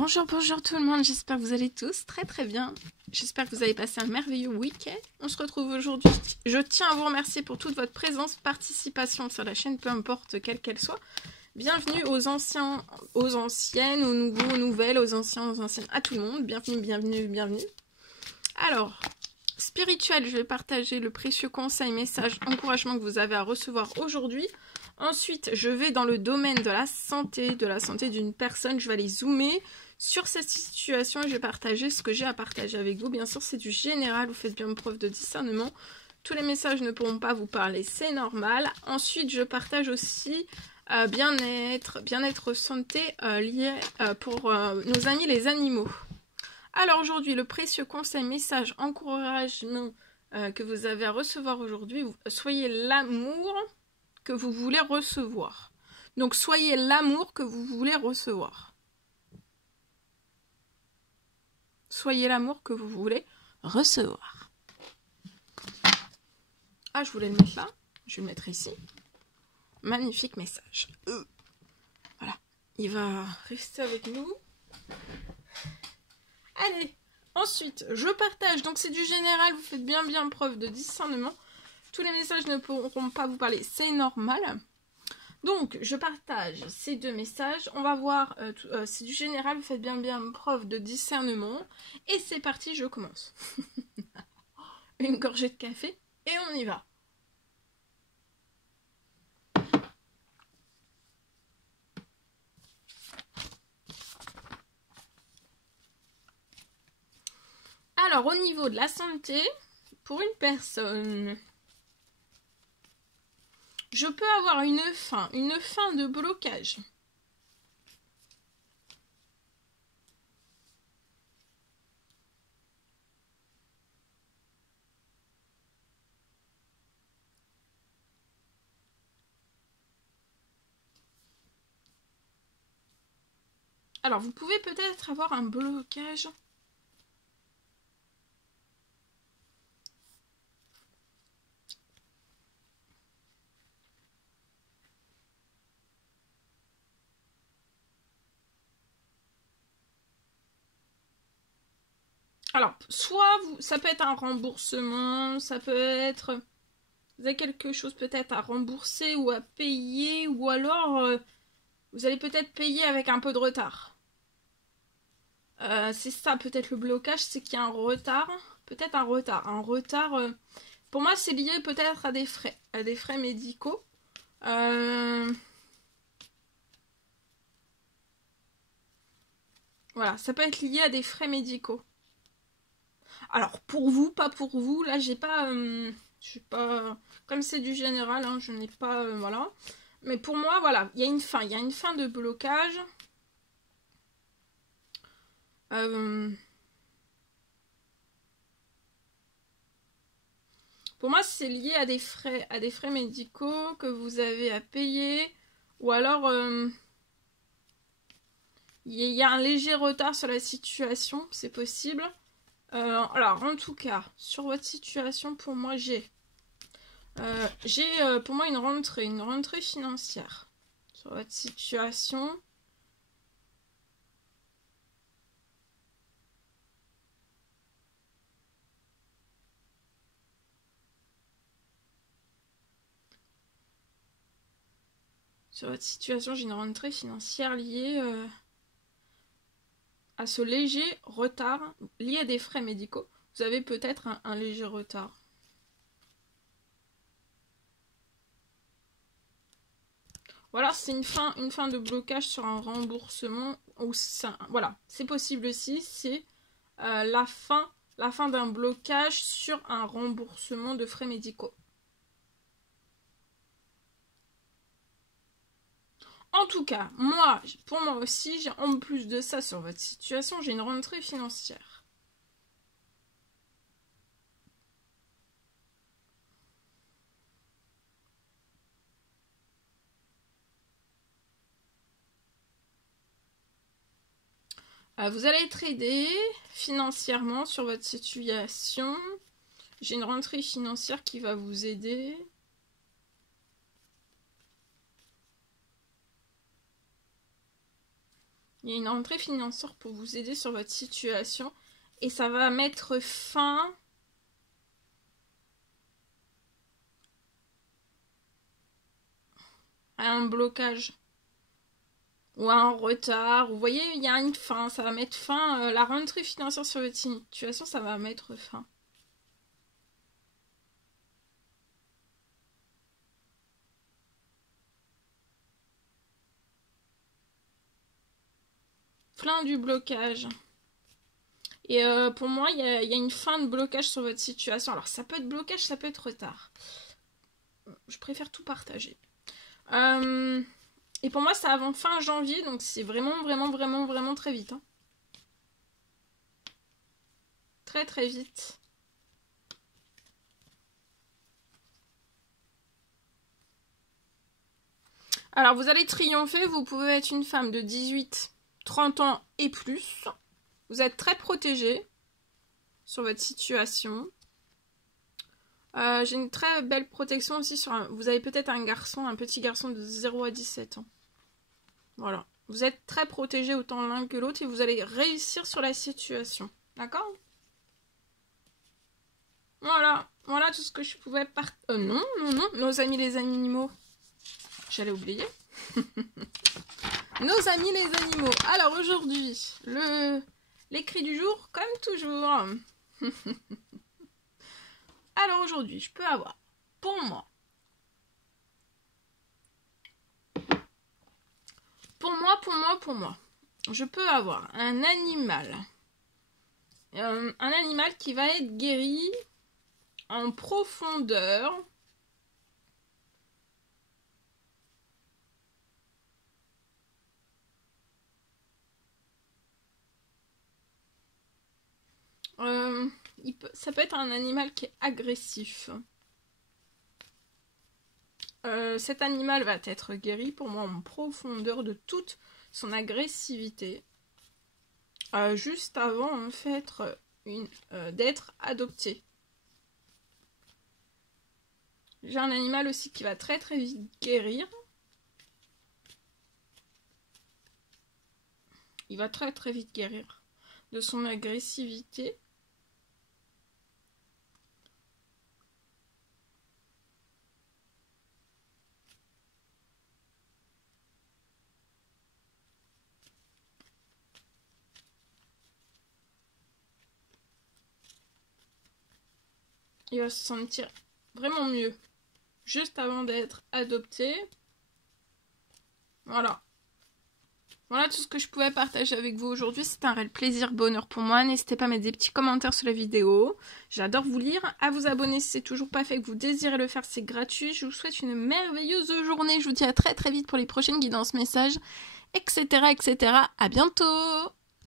Bonjour, bonjour tout le monde, j'espère que vous allez tous très bien. J'espère que vous avez passé un merveilleux week-end. On se retrouve aujourd'hui. Je tiens à vous remercier pour toute votre présence, participation sur la chaîne, peu importe quelle qu'elle soit. Bienvenue aux anciens, aux anciennes, aux nouveaux, aux nouvelles, aux anciens, aux anciennes, à tout le monde. Bienvenue, bienvenue, bienvenue. Alors, spirituel, je vais partager le précieux conseil, message, encouragement que vous avez à recevoir aujourd'hui. Ensuite, je vais dans le domaine de la santé d'une personne. Je vais aller zoomer sur cette situation et je vais partager ce que j'ai à partager avec vous. Bien sûr, c'est du général, vous faites bien preuve de discernement. Tous les messages ne pourront pas vous parler, c'est normal. Ensuite, je partage aussi bien-être, santé lié pour nos amis les animaux. Alors aujourd'hui, le précieux conseil, message, encouragement que vous avez à recevoir aujourd'hui, soyez l'amour que vous voulez recevoir. Donc, soyez l'amour que vous voulez recevoir. Soyez l'amour que vous voulez recevoir. Ah, je voulais le mettre là. Je vais le mettre ici. Magnifique message. Voilà. Il va rester avec nous. Allez. Ensuite, je partage. Donc, c'est du général. Vous faites bien preuve de discernement. Tous les messages ne pourront pas vous parler. C'est normal. Donc, je partage ces deux messages. On va voir, c'est du général, vous faites bien preuve de discernement. Et c'est parti, je commence. Une gorgée de café et on y va. Alors, au niveau de la santé, pour une personne, je peux avoir une fin de blocage. Alors, vous pouvez peut-être avoir un blocage. Alors, soit ça peut être un remboursement, ça peut être... Vous avez quelque chose peut-être à rembourser ou à payer, ou alors vous allez peut-être payer avec un peu de retard. C'est ça peut-être le blocage, c'est qu'il y a un retard. Peut-être un retard. Pour moi, c'est lié peut-être à des frais médicaux. Voilà, ça peut être lié à des frais médicaux. Alors, pour vous, pas pour vous, là, j'ai pas... je suis pas... Comme c'est du général, hein, je n'ai pas... voilà. Mais pour moi, voilà, il y a une fin. Il y a une fin de blocage. Pour moi, c'est lié à des frais médicaux que vous avez à payer. Ou alors... il y a un léger retard sur la situation, c'est possible. Alors, en tout cas, sur votre situation, pour moi, j'ai pour moi une rentrée financière. Sur votre situation. Sur votre situation, j'ai une rentrée financière liée à ce léger retard, lié à des frais médicaux. Vous avez peut-être un léger retard. Voilà, c'est une fin de blocage sur un remboursement. Ou ça, voilà, c'est possible aussi, c'est la fin d'un blocage sur un remboursement de frais médicaux. En tout cas, pour moi aussi, en plus de ça, sur votre situation, j'ai une rentrée financière. Vous allez être aidé financièrement sur votre situation. J'ai une rentrée financière qui va vous aider. Il y a une rentrée financière pour vous aider sur votre situation. Et ça va mettre fin à un blocage. Ou à un retard. Vous voyez, il y a une fin. Ça va mettre fin. La rentrée financière sur votre situation, ça va mettre fin. Fin du blocage. Et pour moi, il y a une fin de blocage sur votre situation. Alors, ça peut être blocage, ça peut être retard. Je préfère tout partager. Et pour moi, c'est avant fin janvier, donc c'est vraiment très vite. Hein. Très très vite. Alors, vous allez triompher. Vous pouvez être une femme de 18, 30 ans et plus. Vous êtes très protégée sur votre situation. J'ai une très belle protection aussi sur vous avez peut-être un petit garçon de 0 à 17 ans. Voilà. Vous êtes très protégés autant l'un que l'autre et vous allez réussir sur la situation. D'accord? Voilà. Voilà tout ce que je pouvais non, nos amis les animaux. J'allais oublier. Nos amis les animaux. Alors aujourd'hui, l'écrit du jour, comme toujours. Alors aujourd'hui, je peux avoir, pour moi, je peux avoir un animal qui va être guéri en profondeur. Ça peut être un animal qui est agressif. Cet animal va être guéri pour moi en profondeur de toute son agressivité. Juste avant en fait d'être adopté. J'ai un animal aussi qui va très très vite guérir. Il va très très vite guérir de son agressivité. Il va se sentir vraiment mieux juste avant d'être adopté. Voilà. Voilà tout ce que je pouvais partager avec vous aujourd'hui. C'était un réel plaisir, bonheur pour moi. N'hésitez pas à mettre des petits commentaires sous la vidéo. J'adore vous lire. À vous abonner si c'est toujours pas fait, que vous désirez le faire, c'est gratuit. Je vous souhaite une merveilleuse journée. Je vous dis à très très vite pour les prochaines guidances, messages, etc. etc. À bientôt!